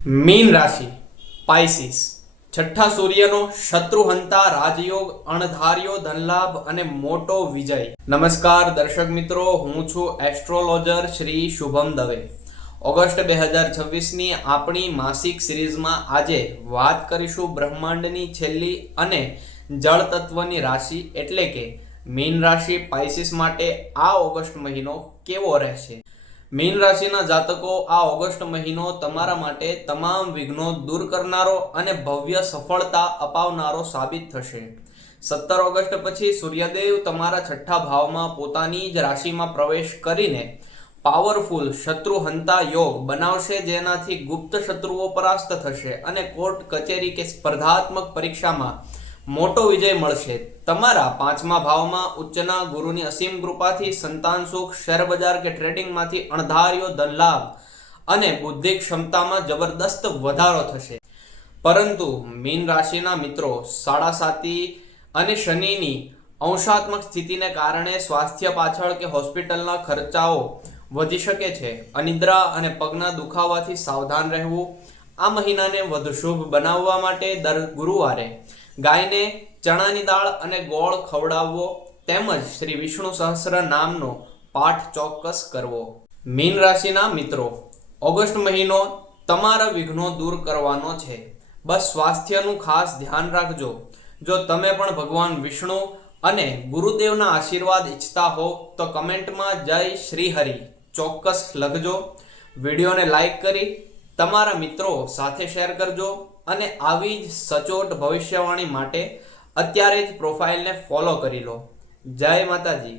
Mean રાશિ પાઇસિસ છઠ્ઠા સૂર્યનો શત્રુહંતા રાજયોગ અણધાર્યો ધનલાભ અને મોટો વિજય। નમસ્કાર દર્શક મિત્રો, હું છું એસ્ટ્રોલોજર શ્રી શુભમ દવે। ઓગસ્ટ 2026 ની આપણી માસિક સિરીઝમાં આજે વાત કરીશું બ્રહ્માંડની છેલ્લી અને જળ તત્વની રાશિ એટલે કે મીન રાશિ પાઇસિસ માટે આ ઓગસ્ટ મહિનો કેવો રહેશે। મીન રાશિના જાતકો, આ ઓગસ્ટ મહિનો તમારા માટે તમામ વિઘ્નો દૂર કરનારો અને ભવ્ય સફળતા અપાવનારો સાબિત થશે। 17 ઓગસ્ટ પછી સૂર્યદેવ તમારા છઠ્ઠા ભાવમાં પોતાની જ રાશિમાં પ્રવેશ કરીને પાવરફુલ શત્રુહંતા યોગ બનાવશે, જેનાથી ગુપ્ત શત્રુઓ પરાસ્ત થશે અને કોર્ટ કચેરી કે સ્પર્ધાત્મક પરીક્ષામાં મોટો વિજય મળશે। તમારા પાંચમા ભાવમાં ઉચ્ચના ગુરુની અસીમ કૃપાથી સંતાન સુખ, શેરબજાર કે ટ્રેડિંગમાંથી અણધાર્યો ધનલાભ અને બુદ્ધિ ક્ષમતામાં જબરદસ્ત વધારો થશે। પરંતુ મીન રાશિના મિત્રો, સાડાસાતી અને શનિની અંશાત્મક સ્થિતિને કારણે સ્વાસ્થ્ય પાછળ કે હોસ્પિટલના ખર્ચાઓ વધી શકે છે। અનિદ્રા અને પગના દુખાવાથી સાવધાન રહેવું। આ મહિનાને વધુ શુભ બનાવવા માટે દર ગુરુવારે ગાયને ચણાની દાળ અને ગોળ ખવડાવવો તેમજ શ્રી વિષ્ણુ સહસ્ત્ર નામનો પાઠ ચોક્કસ કરવો। મીન રાશિના મિત્રો, ઓગસ્ટ મહિનો તમારા વિઘ્નો દૂર કરવાનો છે, બસ સ્વાસ્થ્યનું ખાસ ધ્યાન રાખજો। જો તમે પણ ભગવાન વિષ્ણુ અને ગુરુદેવના આશીર્વાદ ઈચ્છતા હો તો કમેન્ટમાં જય શ્રી હરિ ચોક્કસ લખજો। વિડીયોને લાઈક કરી તમારા મિત્રો સાથે શેર કરજો અને આવી જ સચોટ ભવિષ્યવાણી માટે અત્યારે જ પ્રોફાઇલને ફોલો કરી લો। જય માતાજી।